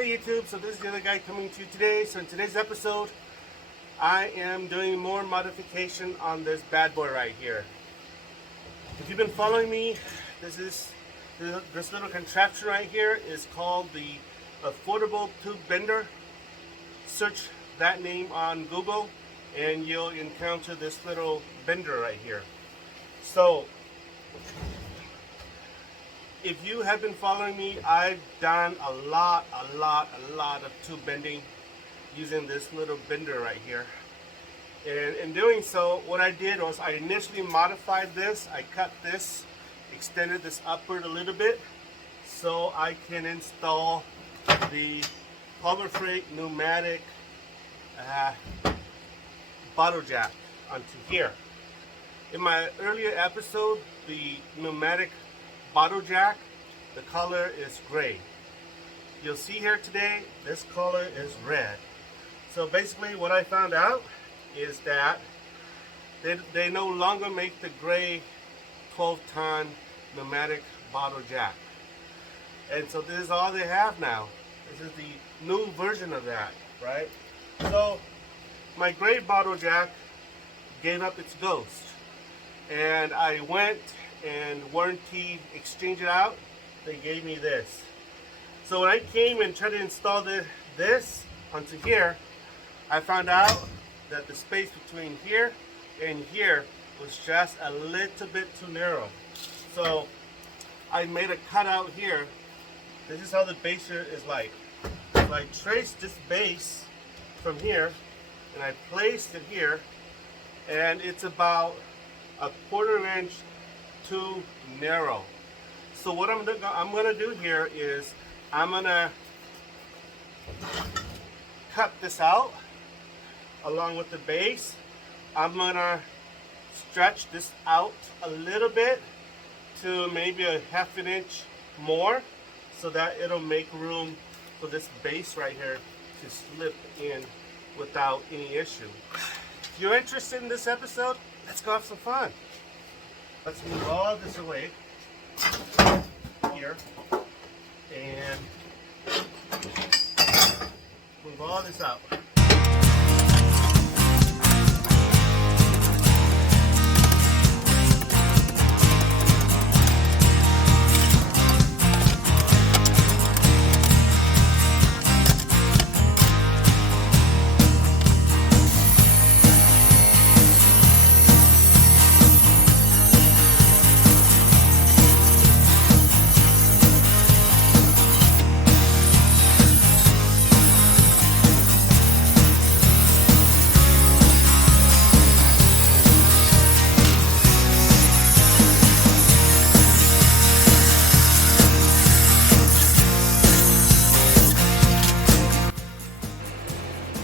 Hey YouTube, so this is the other guy coming to you today. So in today's episode, I am doing more modification on this bad boy right here. If you've been following me, this little contraption right here is called the Affordable Tube Bender. Search that name on Google and you'll encounter this little bender right here. So if you have been following me, I've done a lot of tube bending using this little bender right here. And in doing so, what I did was I initially modified this. I cut this, extended this upward a little bit so I can install the Harbor Freight pneumatic bottle jack onto here. In my earlier episode, the pneumatic bottle jack, the color is gray. You'll see here today, this color is red. So basically what I found out is that they no longer make the gray 12-ton pneumatic bottle jack. And so this is all they have now. This is the new version of that, right? So my gray bottle jack gave up its ghost. And I went and warranty exchange it out. They gave me this. So when I came and tried to install this onto here, I found out that the space between here and here was just a little bit too narrow. So I made a cutout here. This is how the base here is like. So I traced this base from here and I placed it here, and it's about a 1/4 inch too narrow. So what I'm gonna do here is I'm gonna cut this out along with the base. I'm gonna stretch this out a little bit to maybe a 1/2 inch more so that it'll make room for this base right here to slip in without any issue. If you're interested in this episode, let's go have some fun. Let's move all this away here and move all this out.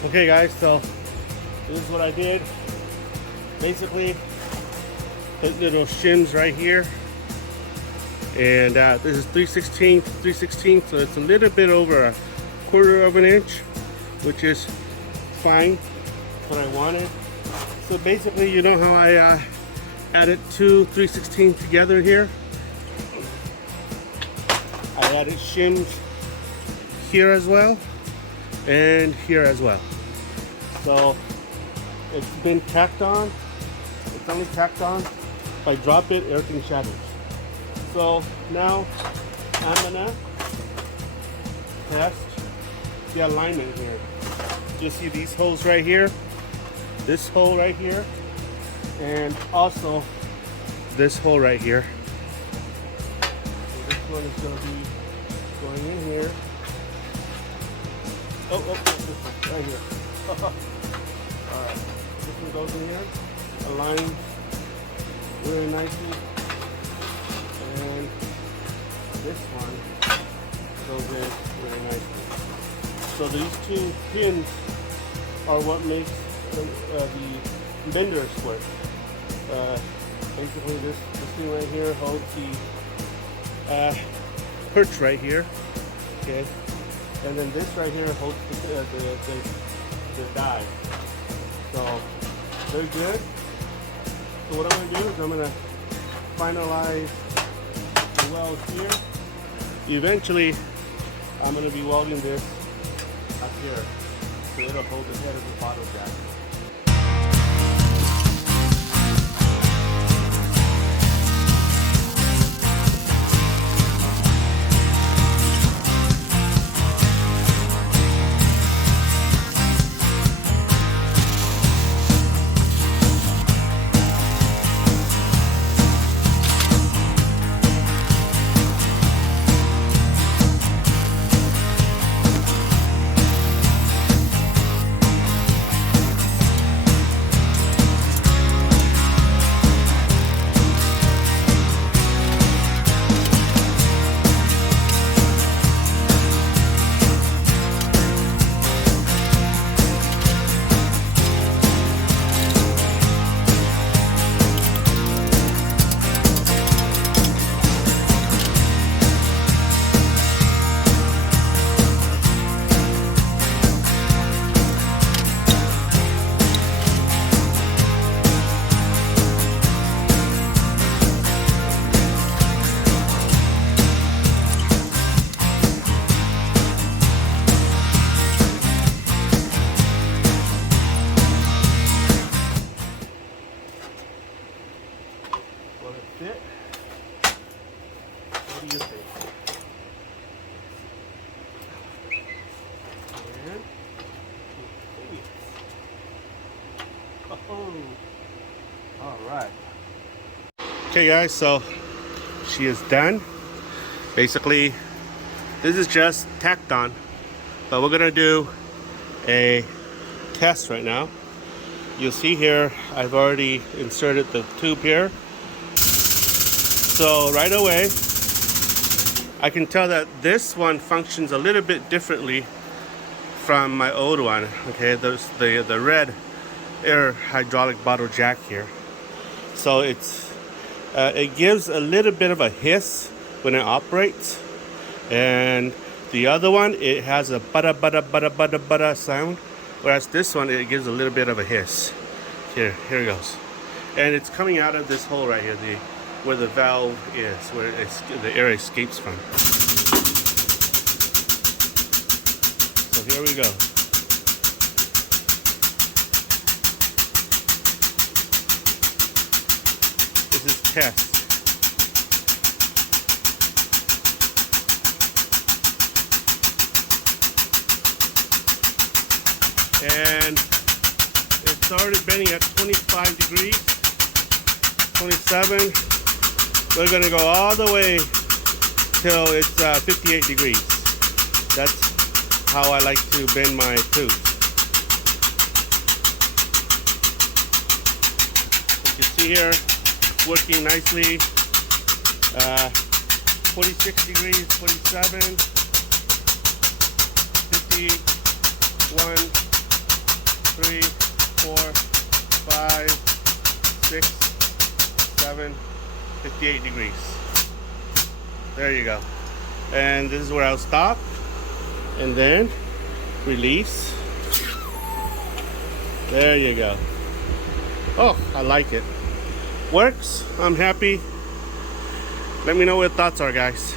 Okay guys, so this is what I did. Basically, put little shims right here, and this is 3/16, so it's a little bit over a 1/4 inch, which is fine, what I wanted. So basically, you know how I added two 3/16 together here? I added shims here as well, and here as well. So it's been tacked on. It's only tacked on. If I drop it, everything shatters. So now I'm gonna test the alignment here. You see these holes right here, this hole right here, and also this hole right here. So this one is gonna be going in here. Oh, this one right here. Alright, this one goes in here, aligns really nicely, and this one goes in really nicely. So these two pins are what makes the bender split. Basically this thing right here holds the perch right here, okay, and then this right here holds the die. So very good. So what I'm going to do is I'm going to finalize the weld here. Eventually I'm going to be welding this up here, so it'll hold the head of the bottle jack. Will it fit? What do you think? And oh, all right. Okay, guys. So she is done. Basically, this is just tacked on, but we're gonna do a test right now. You'll see here, I've already inserted the tube here. So right away, I can tell that this one functions a little bit differently from my old one. Okay, there's the red air hydraulic bottle jack here. So it gives a little bit of a hiss when it operates, and the other one, it has a bada bada bada bada bada sound, whereas this one, it gives a little bit of a hiss. Here it goes, and it's coming out of this hole right here, where the valve is, where the air escapes from. So here we go. This is test. And it's already bending at 25 degrees, 27. We're gonna go all the way till it's 58 degrees. That's how I like to bend my tubes. You can see here, working nicely. 46 degrees, 47, 51, 3, 4, 5, 6, 7, 58 degrees. There you go. And this is where I'll stop and then release. There you go. Oh, I like it. Works. I'm happy. Let me know what your thoughts are, guys.